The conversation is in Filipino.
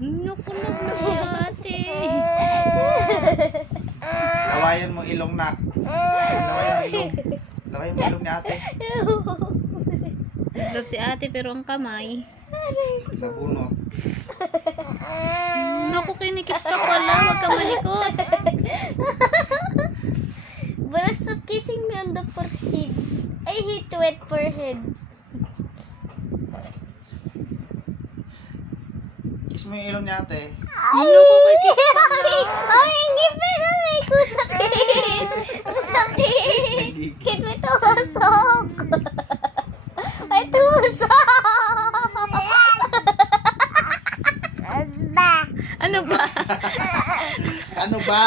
Nukulog na si ate. Lawayan mo ilong na. Lawayan ilong. Lawayan mo ilong ni ate. Nukulog si ate pero ang kamay. Nabunot. Naku, kinikis ka pala. Huwag ka malikot. But stop kissing me on the forehead. I hate wet forehead. Kiss mo yung ilong ni ate. Naku, kikis ka pala. Ay, hindi pinalay ko. Sakit. Ang sakit. Kit may tusok. May tusok. Ano ba? Ano ba?